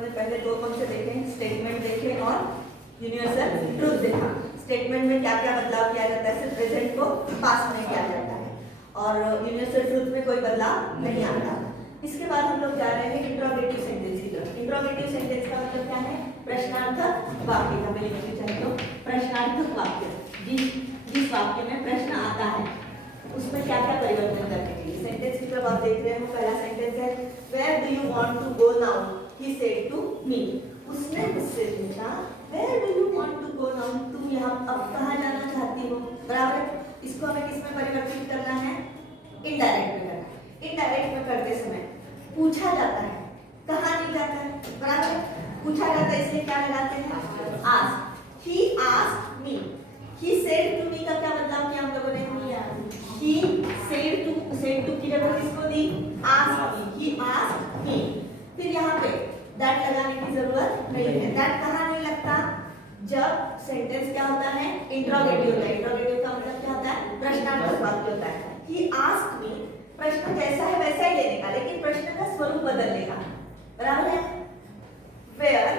लोगों ने पहले दो पंक्ति देखे, स्टेटमेंट देखे और यूनिवर्सल ट्रूथ देखा। स्टेटमेंट में क्या क्या बदलाव किया जाता है, सिर्फ प्रेजेंट को पास्ट में किया जाता है और यूनिवर्सल ट्रूथ में कोई बदलाव नहीं आता। इसके बाद हम लोग जा रहे हैं इंट्रोगेटिव सेंटेंस की तरफ। इंट्रोगेटिव सेंटेंस का मतलब क्या है, प्रश्नार्थक वाक्य। हमें लिखना चाहिए तो प्रश्नार्थक वाक्य, जिस वाक्य में प्रश्न आता है उसमें क्या क्या परिवर्तन करने के लिए। सेंटेंस की तरफ आप देख रहे हो, पहला सेंटेंस है where do you want to go now, he said to me. उसने मुझसे पूछा where do you want to go now, तुम यहाँ अब कहाँ जाना चाहती हो, बराबर। इसको हमें किस में परिवर्तित करना है, इनडायरेक्ट में करना है। इनडायरेक्ट में करते समय पूछा जाता है, कहाँ नहीं जाता है, बराबर। पूछा जाता है इसलिए क्या लगाते हैं, ask. He asked me, he said to me का क्या बदलाव किया हम लोगों ने, he said to की जगह किसको दी, asked me, he asked me। फिर यहाँ पे that लगाने की जरूरत नहीं है। that कहाँ नहीं लगता, जब सेंटेंस क्या होता है, इंट्रोगेटिव होता है। इंट्रोगेटिव का मतलब क्या होता है, प्रश्नार्थक वाक्य होता है। he asked me, प्रश्न जैसा है वैसा ही लेने का, लेकिन प्रश्न का स्वरूप बदलने का, बराबर है। where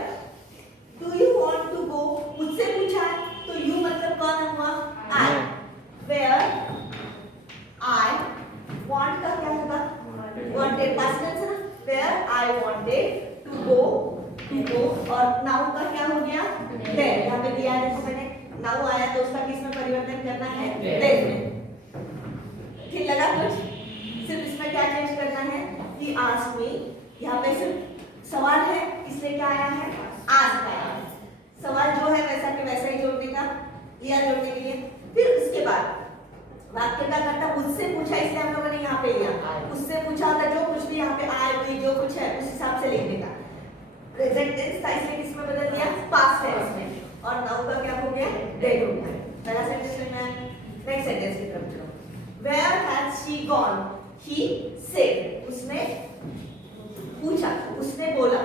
do you want to go, मुझसे पूछा तो you मतलब कौन हुआ, I। where I want का क्या होगा, wanted past tense है ना, where I wanted to go और now का क्या हो गया, there। यहाँ पे दिया है, देखो मैंने now आया तो उसका किस में परिवर्तन करना है, there में। ठीक लगा कुछ, सिर्फ इसमें क्या चेंज करना है, he asked me, यहाँ पे सिर्फ सवाल है इसलिए क्या आया है, ask आया है। सवाल जो है वैसा के वैसा ही जोड़ने का, या जोड़ने के लिए। फिर उसके बाद वाक्य का कर्ता मुझसे पूछा, इसलिए हम लोगों ने यहाँ पे लिया, उससे पूछा था, जो कुछ भी यहाँ पे आए हुई जो कुछ है उस हिसाब से लिखने का। प्रेजेंट टेंस था इसलिए किसमें बदल दिया, पास्ट टेंस में, और नाउ का क्या हो गया, डेड हो गया। पहला सेंटेंस में, नेक्स्ट सेंटेंस की तरफ चलो। Where has she gone, he said, उसने पूछा, उसने बोला।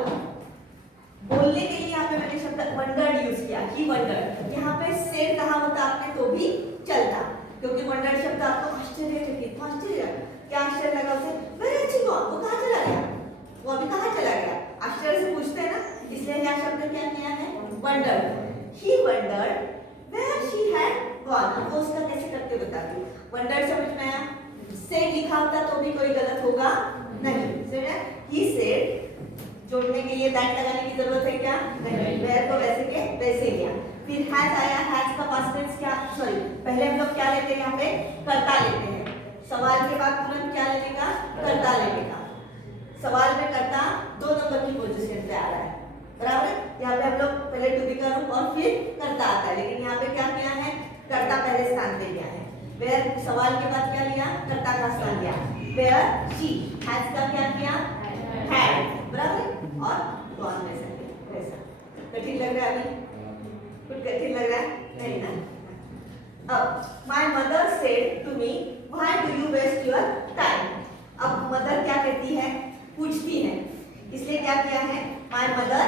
बोलने के लिए यहाँ पे मैंने शब्द वंडर्ड यूज किया, ही वंडर्ड। यहाँ पे सेड कहा होता आपने तो भी चलता, क्योंकि वंडर्ड शब्द आपको आश्चर्यचकित, आश्चर्य, क्या आश्चर्य लगा उसे, वेयर हैज शी गॉन, वो कहाँ चला गया, वो अभी कहाँ चला गया, आश्चर्य से पूछते हैं ना, इसलिए यह शब्द क्या किया है, wondered. He wondered where she had gone. अब उसका कैसे करते बताती हूँ। वंडर्ड समझ में आया, से लिखा होता तो भी कोई गलत होगा नहीं, समझ आया। ही सेड, जोड़ने के लिए दैट लगाने की जरूरत है क्या, नहीं। वेयर को वैसे के वैसे लिया। फिर हैज आया, हैज का पास्ट टेंस क्या, सॉरी पहले हम लोग क्या लेते हैं, यहाँ पे कर्ता लेते हैं। सवाल के बाद तुरंत क्या लेने का, कर्ता लेने का। सवाल में कर्ता 2 नंबर की पोजीशन पे आ रहा है, बराबर। यहाँ पे हम लोग पहले टू बी का रूप और फिर कर्ता आता है, लेकिन यहाँ पे क्या किया है, कर्ता पहले स्थान पे लिया है। वेयर सवाल के बाद क्या लिया, कर्ता का स्थान लिया। वेयर शी, हैज का क्या किया, हैड, बराबर, और गॉन वैसा। कठिन लग रहा है अभी, कुछ कठिन लग रहा है, नहीं ना। अब my mother said to me why do you waste your time. अब मदर क्या कहती है, पूछती है, इसलिए क्या किया है, माय मदर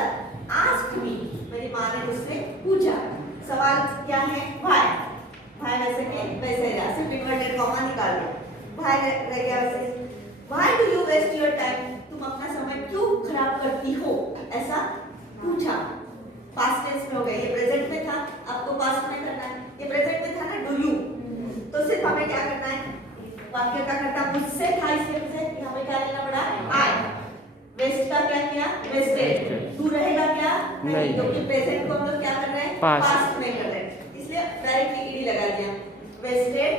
आस्क्ड मी, मेरी माँ ने मुझसे पूछा। सवाल क्या है, व्हाई, व्हाई वैसे के वैसे रहा, सिर्फ इन्वर्टेड कॉमा निकाल दो, व्हाई रह गया वैसे। Why do you waste your time, तुम अपना समय क्यों खराब करती हो, ऐसा पूछा। पास्ट टेंस में हो गया, ये प्रेजेंट में था, आपको पास्ट में करना है। ये प्रेजेंट में था ना, डू यू, तो सिर्फ हमें क्या करना है, वाक्य का कर्ता मुझसे था इसलिए मुझे यहाँ पे क्या लेना पड़ा, आई। वेस्ट का क्या किया, वेस्टेड। डू रहेगा क्या, नहीं, क्योंकि प्रेजेंट को हम लोग क्या कर रहे हैं, पास्ट में कर रहे हैं, इसलिए डायरेक्टली ईडी लगा दिया। वेस्टेड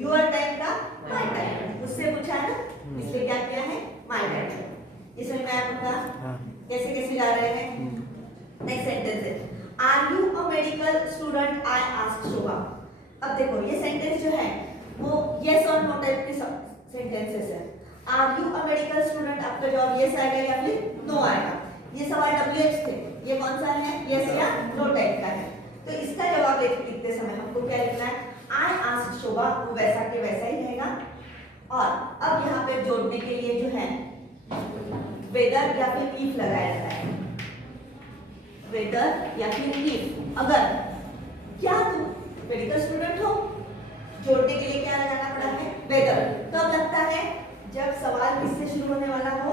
योर टाइम का माय टाइम, मुझसे पूछा है ना, इसलिए क्या किया है, माय टाइम। इसमें मैं आपका कैसे कैसे जा रहे हैं। नेक्स्ट सेंटेंस है, are you a medical student, I asked Shobha. अब देखो ये सेंटेंस जो है वो यस और नो टाइप के सेंटेंसेस है। Are you a medical student, आपका जवाब यस आएगा या फिर नो आएगा। ये सवाल WH थे, ये कौन सा है, यस या नो टाइप का है। तो इसका जवाब लिखते समय हमको क्या लिखना है, आई आस्क्ड शोभा, वो वैसा के वैसा ही रहेगा। और अब यहाँ पे जोड़ने के लिए जो है वेदर या फिर इफ लगाया जाता है, वेदर या फिर इफ। अगर क्या तुम मेडिकल स्टूडेंट हो, जोड़ने के लिए क्या लगाना पड़ा है, वेदर। तो अब लगता है जब सवाल किससे शुरू होने वाला हो,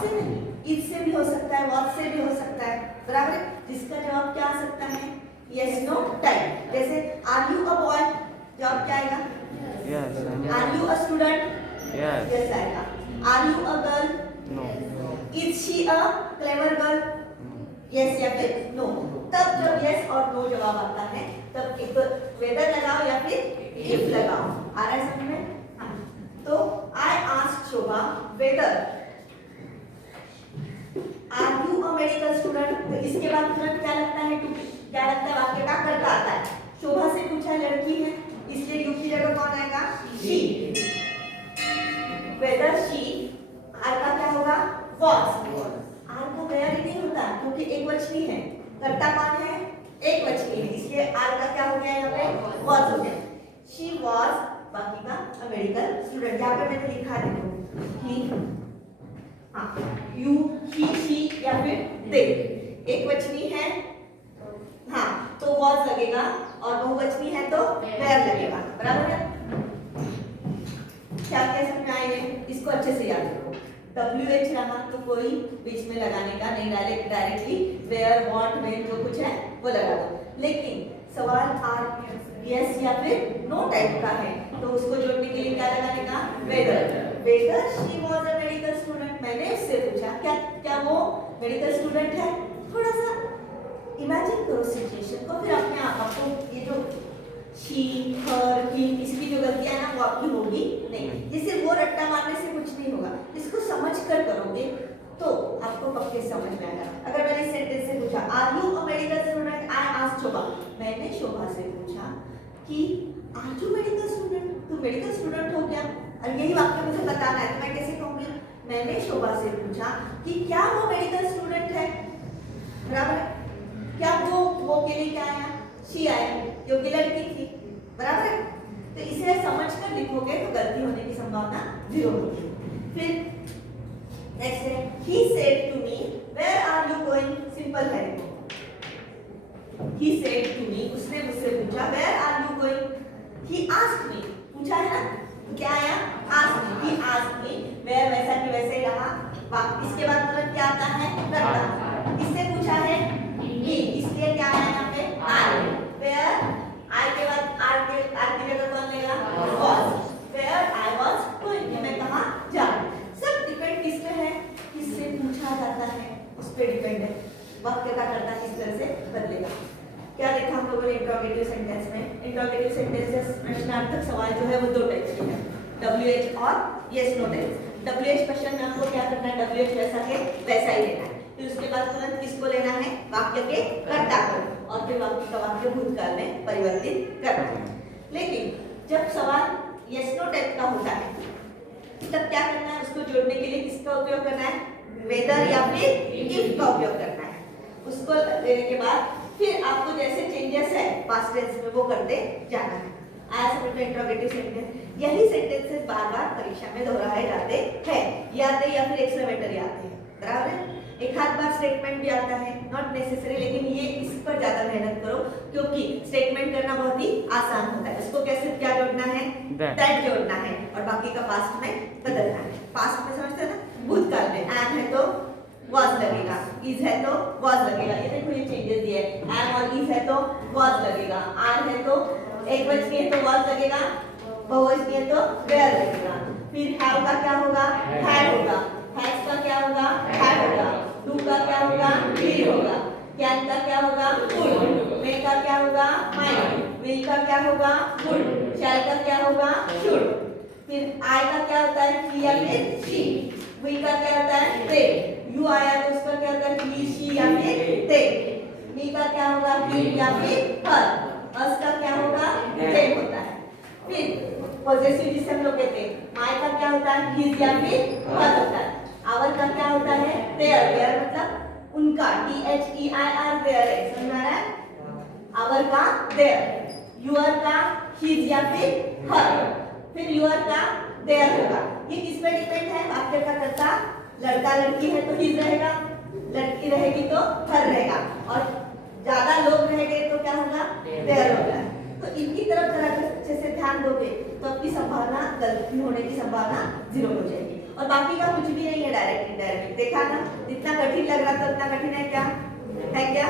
से नहीं, इज से भी हो सकता है, वॉज से भी हो सकता है, बराबर है। जिसका जवाब क्या आ सकता है, यस नो टाइप। जैसे आर यू अ बॉय, जवाब क्या आएगा, Yes. Are you a student, Yes. Yes आएगा। Are you a girl, No. Is she a clever girl, yes या फिर नो। तब जब यस और नो जवाब आता है तब एक वेदर लगाओ या फिर इफ लगाओ। आ रहा है समझ में? हाँ। तो I asked Shobha whether are you a medical student. तो इसके बाद तुरंत क्या लगता है, टू क्या लगता है, वाक्य का कर्ता आता है। शोभा से पूछा, लड़की है, इसलिए यू की जगह कौन आएगा, शी। वेदर शी, आर का क्या होगा, वॉज। आर का वेयर ही नहीं होता क्योंकि एक वचनी है, कर्ता कौन है, एक वचनी है, इसलिए आर का क्या हो गया, यहाँ पे वॉज हो गया। शी वॉज, बाकी का अ मेडिकल स्टूडेंट। यहाँ पे मैंने लिखा है देखो कि यू, ही, शी या फिर दे। एक वचनी है हाँ तो वॉज लगेगा, और बहुवचनी है तो वेयर लगेगा, बराबर है। क्या क्या समझ में आए, इसको अच्छे से याद रखो। WH रहा तो कोई बीच में लगाने का नहीं, डायरेक्टली वेयर, व्हाट, व्हेन जो कुछ है वो लगा दो। लेकिन सवाल आर यस या फिर नो टाइप का है तो उसको जोड़ने के लिए क्या लगाने का, whether. Whether she was a medical student, मैंने उससे पूछा क्या क्या वो मेडिकल स्टूडेंट है। थोड़ा सा इमेजिन करो सिचुएशन को, फिर अपने आप आपको ये जो शी, हर, हिम इसकी जो गलतियां है ना वो आपकी होगी नहीं। जैसे वो रट्टा मारने से कुछ नहीं होगा, इसको समझ कर करोगे तो आपको पक्के समझ में आएगा। अगर मैंने सेंटेंस से पूछा are you a medical student, I asked Shobha, मैंने शोभा से पूछा कि आर यू मेडिकल स्टूडेंट, तू मेडिकल स्टूडेंट हो क्या, और यही वाक्य मुझे बताना है तो मैं कैसे कहूंगी, मैंने शोभा से पूछा कि क्या वो मेडिकल स्टूडेंट है, बराबर है। क्या वो के लिए क्या आया, शी आया क्योंकि लड़की थी, बराबर है। तो इसे समझकर लिखोगे तो गलती होने की संभावना 0 होती है। फिर नेक्स्ट है he said to me where are you going, simple है। he said to me, उसने मुझसे पूछा where are you going, he asked me, पूछा है ना तो क्या आया, asked me, he asked me where, वैसा कि वैसे ही रहा। इसके बाद तुरंत क्या आता है, करता। इससे पूछा है me, इसलिए क्या आया यहाँ पे, I, where, I के बाद R की जगह कौन लेगा, was, where I was going, मैं कहाँ जा। सब डिपेंड किस पे है, किससे पूछा जाता है उस पे डिपेंड है वाक्य का कर्ता किस तरह से बदलेगा। क्या देखा हम लोगों ने इंट्रोगेटिव सेंटेंस में, इंट्रोगेटिव सेंटेंसेस प्रश्नार्थक सवाल जो है वो 2 टाइप के हैं, WH और yes no type. WH question में आपको क्या करना है, WH वैसा के वैसा ही लेना है। फिर उसके बाद तुरंत किसको लेना है, वाक्य के कर्ता को, और फिर वाक्य का वाक्य भूतकाल में परिवर्तित करना है। लेकिन जब सवाल yes no टाइप का होता है तब क्या करना है, उसको जोड़ने के लिए किसका उपयोग करना है, वेदर या फिर इफ का उपयोग करना है। उसको लेने के बाद फिर आपको जैसे चेंजेस है पास्ट टेंस में वो करते जाना है। आया समझ में इंट्रोगेटिव सेंटेंस, यही सेंटेंसेस बार-बार परीक्षा में दोहराए जाते हैं, याद है या फिर एक्सक्लेमेटरी आते हैं, बराबर है। एक आध बार स्टेटमेंट भी आता है, नॉट नेसेसरी, लेकिन ये इस पर ज्यादा मेहनत करो क्योंकि स्टेटमेंट करना बहुत ही आसान होता है। उसको कैसे क्या जोड़ना है, दैट जोड़ना है, और बाकी का पास्ट में बदलना है। पास्ट में समझते हैं ना, भूतकाल में एम है तो was लगेगा, is है तो was लगेगा। ये देखो ये चेंजेस दिए, am और is है तो was लगेगा, are है तो एक वचनी है तो was लगेगा, बहुवचनी है तो were लगेगा। फिर have का क्या होगा, had होगा, has का क्या होगा, had होगा, do का क्या होगा, did होगा, can का क्या होगा, would, may का क्या होगा, might, will का क्या होगा, would, shall का क्या होगा, should। फिर I का क्या होता है, he या फिर she, we का क्या होता है, they, you आया तो उसका क्या होता है, he, she या फिर they, me का क्या होगा, him या फिर her, us का क्या होगा, them होता है। फिर पॉजेसिव जिसे हम लोग कहते हैं, my का क्या होता है, his या फिर her होता है। our का क्या होता है, their मतलब उनका, THEIR their है, समझ आ रहा है। our का their, your का his या फिर her, फिर your का their होगा। ये किस पे डिपेंड है, वाक्य का कर्ता लड़का लड़की है तो his रहेगा, लड़की रहेगी तो her रहेगा, और ज्यादा लोग रहेंगे तो क्या होगा, their होगा। तो इनकी तरफ जरा अच्छे से ध्यान दोगे तो आपकी संभावना गलती होने की संभावना 0 हो जाएगी। और बाकी का कुछ भी नहीं है डायरेक्ट इनडायरेक्ट। देखा ना, जितना कठिन लग रहा था उतना कठिन है क्या? है क्या?